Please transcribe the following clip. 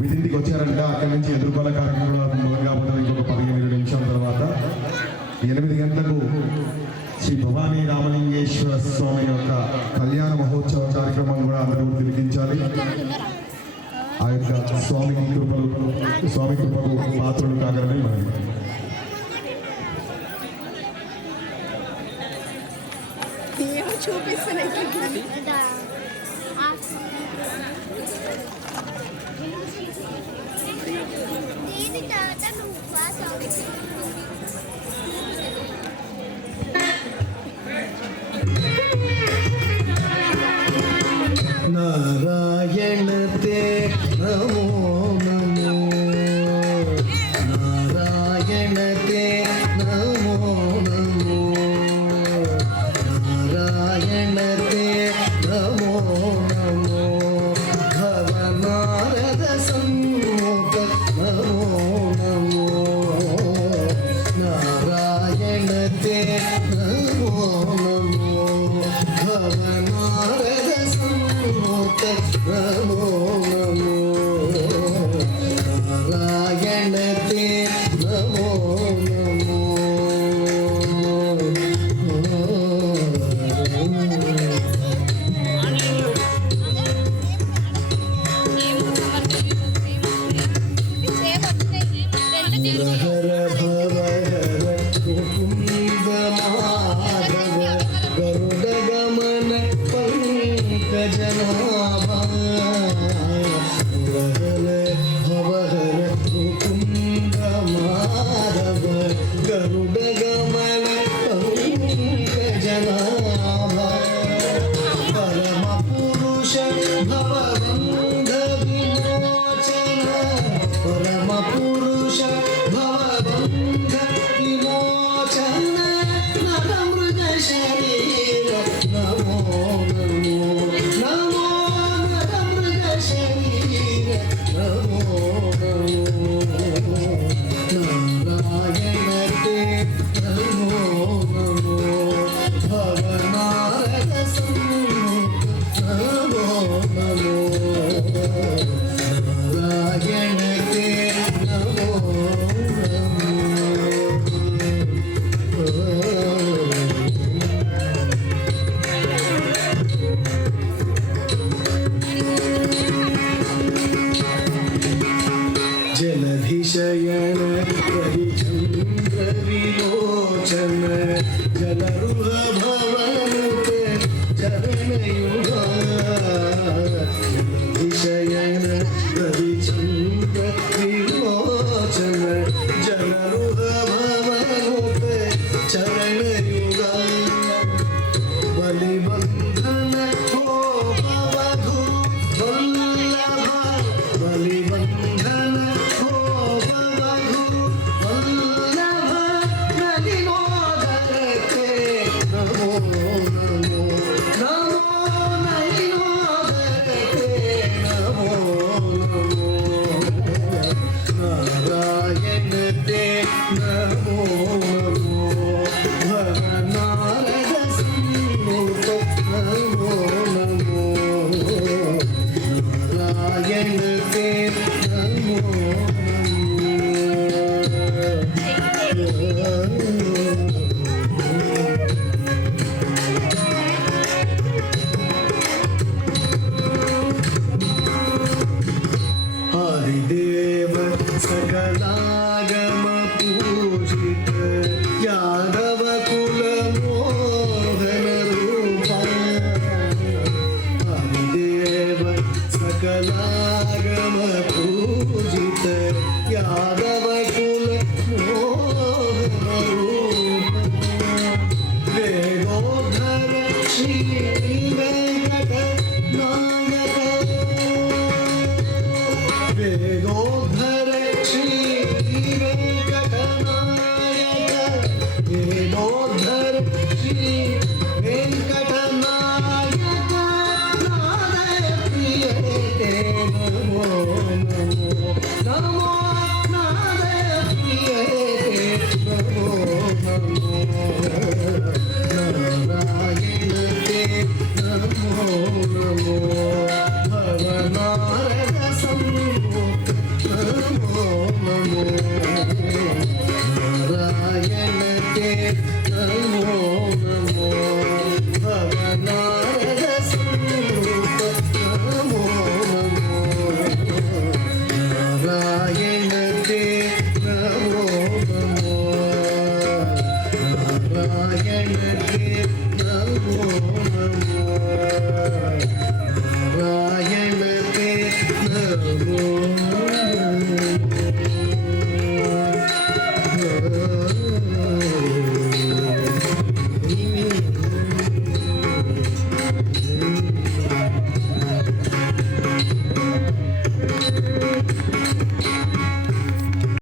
వీధింటికి వచ్చారంట. అక్కడి నుంచి ఎదుర్కొల కార్యక్రమాలు మొదలు కాకపోతే ఇంకొక 15-20 నిమిషాల తర్వాత 8 గంటలకు శ్రీ భవానీ రామలింగేశ్వర స్వామి యొక్క కళ్యాణ మహోత్సవ కార్యక్రమం కూడా అందరూ తిరిగించాలి. ఆ యొక్క స్వామి కృపకు పాత్రలు కాగలని మనం చూపిస్తున్నాయి. नारायण ते नमो नमो, नारायण ते नमो नमो, नारायण ते नमो नमो, भवनारद सम्मुख नमो नमो, नारायण ते नमो नमो, भवनारद नमो नमो, नारायण ते नमो नमो. हर भव हर मुकुंद माधव, गरुड गमन पंकजनाभा, भवहर मुकुंद माधव, गरुड गमन पंकजनाभा, परम पुरुष भवबंध विमोचन, परम पुरुष भवबंध विमोचन, नवमृग शरीर नमो नमो, नमो नवमृग शरीर नमो नमो, नारायण ते नमो नमो, भवनारद सम्मुख नमो नमो, नारायण ते नमो नमो. जलधिशयन रविचंद्र विलोचन, जलरुह भवनुत चरणयुगा, जलधिशयन रविचंद्र विलोचन, जलरुह भवनुत चरणयुगा, बलिबंधन हो भवधू वल्लभ, बलिबंधन हो भवधू वल्लभ, नलिनोदर ते नमो नमो, नमो नलिनोदर ते नमो नमो, नारायण ते नमो नमो, भवनारद सम्मुख नमो नमो, नारायण ते नमो हरिदेव सकलागम पूजित, यादव कुल मोहन रूपा, हरिदेव सकलागम पूजित, यादव कुल मोहन रूपा, वेणोधर श्री वेंकट नायक, वेणोधर श्री वेंकट नायक, वेणोधर श्री वेंकट नायक, नादय प्रिय ते नमो नमो, नमो नादय प्रिय ते नमो नमो, नारायण ते नमो नमो, भवनारद सम्मुख నమో నమః